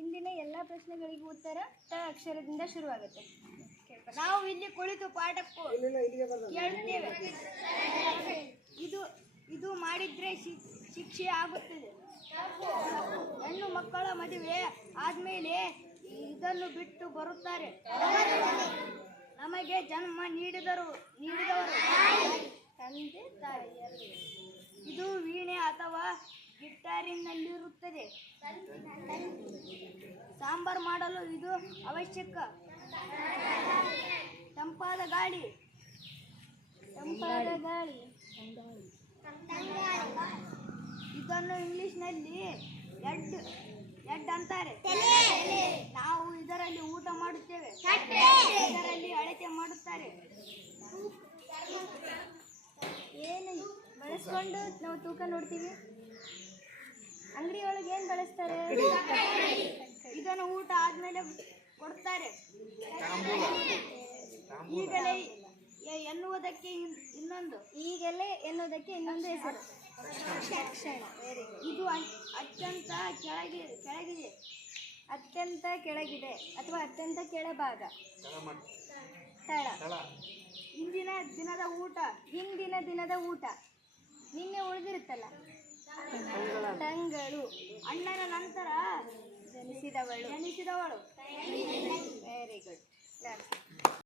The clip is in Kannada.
ಇಂದಿನ ಎಲ್ಲ ಪ್ರಶ್ನೆಗಳಿಗೂ ಉತ್ತರ ತ ಅಕ್ಷರದಿಂದ ಶುರುವಾಗುತ್ತೆ. ನಾವು ಇಲ್ಲಿ ಕುಳಿತು ಪಾಠ ಕೇಳುತ್ತೇವೆ. ಇದು ಇದು ಮಾಡಿದ್ರೆ ಶಿಕ್ಷೆ ಆಗುತ್ತದೆ. ಹೆಣ್ಣು ಮಕ್ಕಳ ಮದುವೆ ಆದ್ಮೇಲೆ ಇದನ್ನು ಬಿಟ್ಟು ಬರುತ್ತಾರೆ. ನಮಗೆ ಜನ್ಮ ನೀಡಿದವರು ತಂದೆ ತಾಯಿಯರು. ಇದು ವೀಣೆ ಅಥವಾ ಗಿಟಾರಿನಲ್ಲಿರುತ್ತದೆ. ಸಾಂಬಾರು ಮಾಡಲು ಇದು ಅವಶ್ಯಕ. ತಂಪಾದ ಗಾಳಿ ಇದನ್ನು ಇಂಗ್ಲಿಷ್ನಲ್ಲಿ ಎಡ್ ಅಂತಾರೆ. ನಾವು ಇದರಲ್ಲಿ ಊಟ ಮಾಡುತ್ತೇವೆ. ಇದರಲ್ಲಿ ಅಳತೆ ಮಾಡುತ್ತಾರೆ. ಏನು ಬಳಸ್ಕೊಂಡು ನಾವು ತೂಕ ನೋಡ್ತೀವಿ. ಅಂಗಡಿ ಒಳಗೆ ಏನು ಬಳಸ್ತಾರೆ? ಇದನ್ನು ಊಟ ಆದ್ಮೇಲೆ ಕೊಡ್ತಾರೆ. ಈಗಲೇ ಎನ್ನುವುದಕ್ಕೆ ಇನ್ನೊಂದು ಹೆಸರು ತಕ್ಷಣ. ಇದು ಅತ್ಯಂತ ಕೆಳಗಿದೆ ಅಥವಾ ಅತ್ಯಂತ ಕೆಳಭಾಗ. ತಳ. ಹಿಂದಿನ ದಿನದ ಊಟ ನಿನ್ನೆ ಉಳಿದಿರುತ್ತಲ್ಲ, ತಂಗಳು. ಅಣ್ಣನ ನಂತರ ಜನಿಸಿದವಳು. Very good.